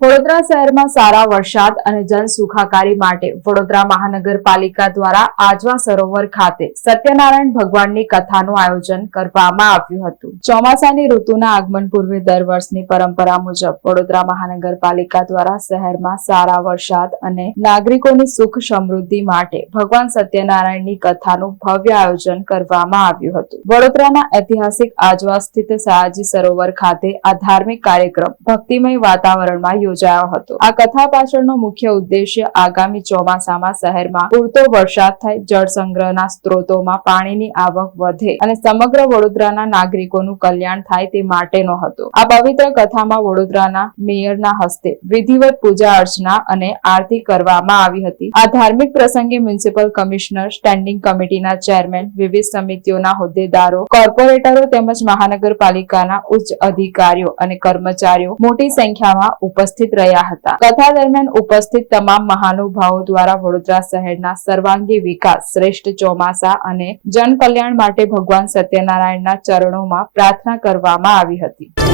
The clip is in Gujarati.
વડોદરા શહેરમાં સારા વરસાદ અને જન સુખાકારી માટે વડોદરા મહાનગરપાલિકા દ્વારા આજવા સરોવર ખાતે સત્યનારાયણ ભગવાનની કથાનું આયોજન કરવામાં આવ્યું હતું। ચોમાસાની ઋતુના આગમન પૂર્વે દર વર્ષની પરંપરા મુજબ વડોદરા મહાનગરપાલિકા દ્વારા શહેરમાં સારા વરસાદ અને નાગરિકોની સુખ સમૃદ્ધિ માટે ભગવાન સત્યનારાયણની કથાનું ભવ્ય આયોજન કરવામાં આવ્યું હતું। વડોદરાના ઐતિહાસિક આજવા સ્થિત સયાજી સરોવર ખાતે આ ધાર્મિક કાર્યક્રમ ભક્તિમય વાતાવરણમાં યોજાયો હતો। આ કથા પાછળનો મુખ્ય ઉદ્દેશ્ય આગામી ચોમાસામાં શહેરમાં પૂરતો વરસાદ થાય, જળ સંગ્રહના સ્ત્રોતોમાં પાણીની આવક વધે અને સમગ્ર વડોદરાના નાગરિકોનું કલ્યાણ થાય તે માટેનો હતો। આ પવિત્ર કથામાં વડોદરાના મેયરના હસ્તે વિધિવત પૂજા અર્ચના અને આરતી કરવામાં આવી હતી। આ ધાર્મિક પ્રસંગે મ્યુનિસિપલ કમિશનર, સ્ટેન્ડિંગ કમિટીના ચેરમેન, વિવિધ સમિતિઓના હોદ્દેદારો, કોર્પોરેટરો તેમજ મહાનગરપાલિકાના ઉચ્ચ અધિકારીઓ અને કર્મચારીઓ મોટી સંખ્યામાં ઉપસ્થિત રહ્યા હતા। કથા દરમિયાન ઉપસ્થિત તમામ મહાનુભાવો દ્વારા વડોદરા શહેરના સર્વાંગી વિકાસ, શ્રેષ્ઠ ચોમાસા અને જન કલ્યાણ માટે ભગવાન સત્યનારાયણના ચરણોમાં પ્રાર્થના કરવામાં આવી હતી।